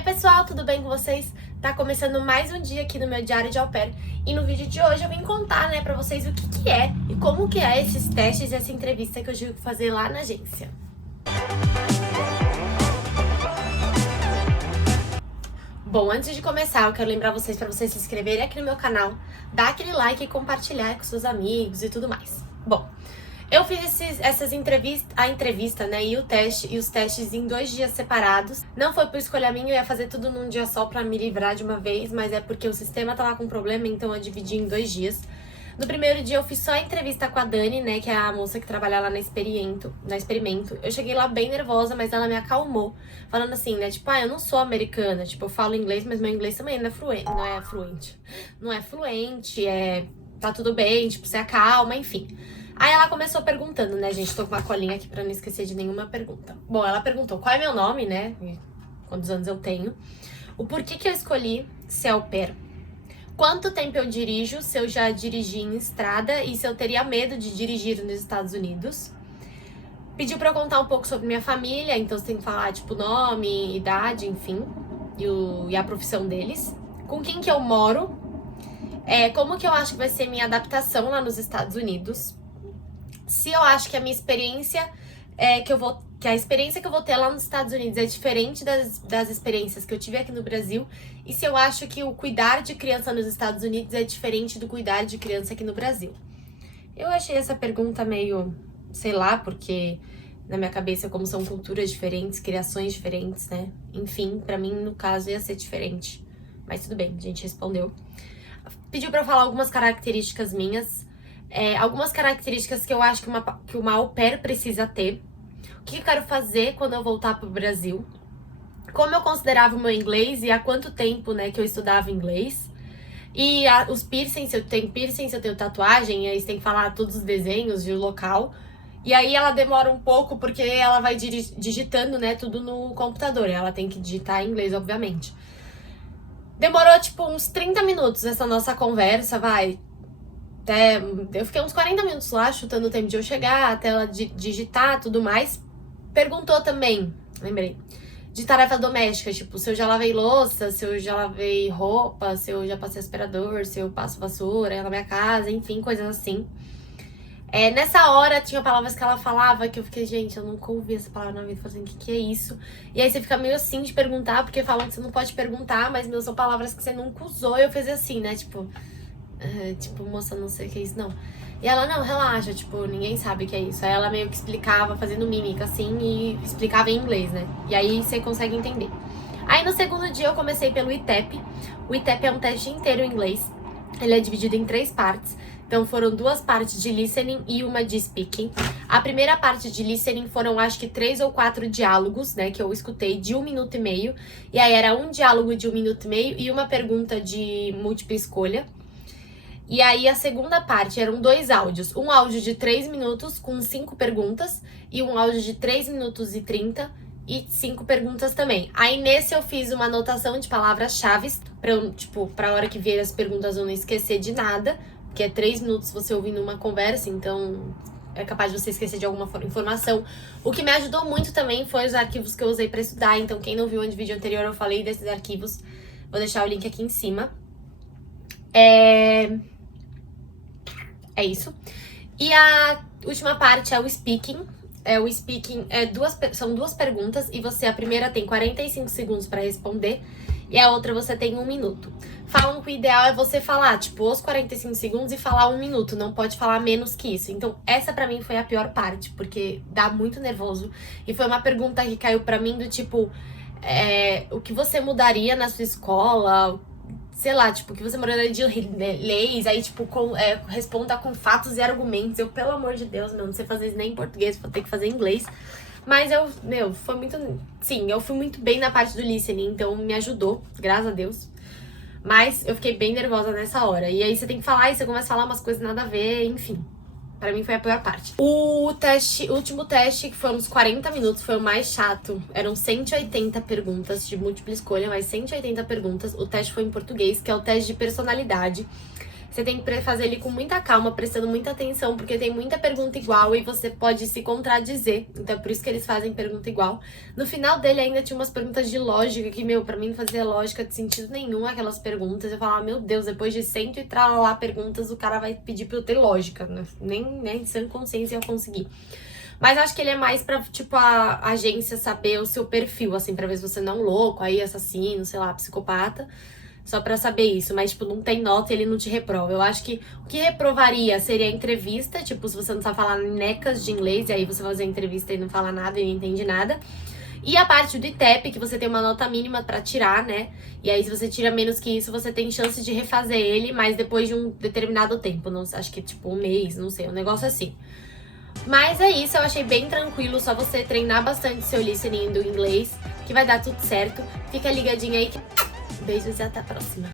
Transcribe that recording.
Oi pessoal, tudo bem com vocês? Tá começando mais um dia aqui no meu diário de au pair e no vídeo de hoje eu vim contar, pra vocês o que é e como que é esses testes e essa entrevista que eu tive que fazer lá na agência. Bom, antes de começar, eu quero lembrar vocês para vocês se inscreverem aqui no meu canal, dar aquele like e compartilhar com seus amigos e tudo mais. Bom, eu fiz a entrevista, e os testes em 2 dias separados. Não foi por escolha minha, eu ia fazer tudo num dia só pra me livrar de uma vez, mas é porque o sistema tava com problema, então eu dividi em 2 dias. No primeiro dia eu fiz só a entrevista com a Dani, que é a moça que trabalha lá na Experimento. Eu cheguei lá bem nervosa, mas ela me acalmou, falando assim, eu não sou americana, eu falo inglês, mas meu inglês também não é fluente, tá tudo bem, você acalma, enfim. Aí ela começou perguntando, gente, tô com uma colinha aqui pra não esquecer de nenhuma pergunta. Bom, ela perguntou qual é meu nome, quantos anos eu tenho, o porquê que eu escolhi ser au pair, quanto tempo eu dirijo, se eu já dirigi em estrada e se eu teria medo de dirigir nos Estados Unidos. Pediu pra eu contar um pouco sobre minha família, então você tem que falar, nome, idade, enfim, e a profissão deles. Com quem que eu moro, como que eu acho que vai ser minha adaptação lá nos Estados Unidos. Se eu acho que a minha experiência que a experiência que eu vou ter lá nos Estados Unidos é diferente das experiências que eu tive aqui no Brasil, e se eu acho que o cuidar de criança nos Estados Unidos é diferente do cuidar de criança aqui no Brasil. Eu achei essa pergunta meio, sei lá, porque na minha cabeça, como são culturas diferentes, criações diferentes, enfim, pra mim, no caso, ia ser diferente. Mas tudo bem, a gente respondeu. Pediu pra eu falar algumas características minhas, algumas características que eu acho que uma au pair precisa ter. O que eu quero fazer quando eu voltar pro Brasil. Como eu considerava o meu inglês e há quanto tempo, que eu estudava inglês. E os piercings, se eu tenho piercing, se eu tenho tatuagem, e aí você tem que falar todos os desenhos e o local. E aí ela demora um pouco porque ela vai digitando, tudo no computador. Ela tem que digitar em inglês, obviamente. Demorou, uns 30 minutos essa nossa conversa, eu fiquei uns 40 minutos lá, chutando o tempo de eu chegar, até ela digitar e tudo mais. Perguntou também, lembrei, de tarefa doméstica, se eu já lavei louça, se eu já lavei roupa, se eu já passei aspirador, se eu passo vassoura na minha casa, enfim, coisas assim. Nessa hora, tinha palavras que ela falava que eu fiquei, gente, eu nunca ouvi essa palavra na vida, falando, o que é isso? E aí você fica meio assim de perguntar, porque falam que você não pode perguntar, mas, são palavras que você nunca usou, e eu fiz assim, moça, não sei o que é isso, não. E ela, não, relaxa, ninguém sabe o que é isso. Aí ela meio que explicava, fazendo mímica, assim, e explicava em inglês, E aí você consegue entender. Aí no segundo dia eu comecei pelo ITEP. O ITEP é um teste inteiro em inglês. Ele é dividido em 3 partes. Então foram 2 partes de listening e uma de speaking. A primeira parte de listening foram, acho que 3 ou 4 diálogos, que eu escutei de 1 minuto e meio. E aí era um diálogo de 1 minuto e meio e uma pergunta de múltipla escolha. E aí a segunda parte eram 2 áudios. Um áudio de 3 minutos com 5 perguntas e um áudio de 3 minutos e 30 e 5 perguntas também. Aí nesse eu fiz uma anotação de palavras-chave pra eu, pra hora que vier as perguntas eu não esquecer de nada, porque é 3 minutos você ouvindo uma conversa, então é capaz de você esquecer de alguma informação. O que me ajudou muito também foi os arquivos que eu usei pra estudar, então quem não viu o vídeo anterior eu falei desses arquivos, vou deixar o link aqui em cima. É isso. E a última parte é o speaking. O speaking são 2 perguntas e a primeira tem 45 segundos para responder e a outra você tem 1 minuto. Falam que o ideal é você falar, os 45 segundos e falar 1 minuto, não pode falar menos que isso. Então, essa pra mim foi a pior parte, porque dá muito nervoso. E foi uma pergunta que caiu pra mim do o que você mudaria na sua escola? Sei lá, que você mudaria de leis, aí, responda com fatos e argumentos. Eu, pelo amor de Deus, não sei fazer isso nem em português, vou ter que fazer em inglês. Mas foi muito... Sim, eu fui muito bem na parte do listening, então me ajudou, graças a Deus. Mas eu fiquei bem nervosa nessa hora. E aí você tem que falar, e você começa a falar umas coisas nada a ver, enfim. Pra mim foi a pior parte. O último teste, que foi uns 40 minutos, foi o mais chato. Eram 180 perguntas de múltipla escolha, mas 180 perguntas. O teste foi em português, que é o teste de personalidade. Você tem que fazer ele com muita calma, prestando muita atenção, porque tem muita pergunta igual e você pode se contradizer. Então é por isso que eles fazem pergunta igual. No final dele ainda tinha umas perguntas de lógica que, pra mim não fazia lógica de sentido nenhum aquelas perguntas. Eu falava, meu Deus, depois de 100 e tralalá perguntas, o cara vai pedir pra eu ter lógica, né? Nem sem consciência eu consegui. Mas acho que ele é mais pra, tipo, a agência saber o seu perfil, assim, pra ver se você não é um louco, aí assassino, sei lá, psicopata. Só pra saber isso, mas, tipo, não tem nota e ele não te reprova. Eu acho que o que reprovaria seria a entrevista, tipo, se você não sabe falar necas de inglês, e aí você vai fazer a entrevista e não fala nada e não entende nada. E a parte do ITEP, que você tem uma nota mínima pra tirar, né? E aí, se você tira menos que isso, você tem chance de refazer ele, mas depois de um determinado tempo. Não, acho que, tipo, um mês, não sei, um negócio assim. Mas é isso, eu achei bem tranquilo, só você treinar bastante seu listening do inglês, que vai dar tudo certo. Fica ligadinho aí que... Beijos e até a próxima.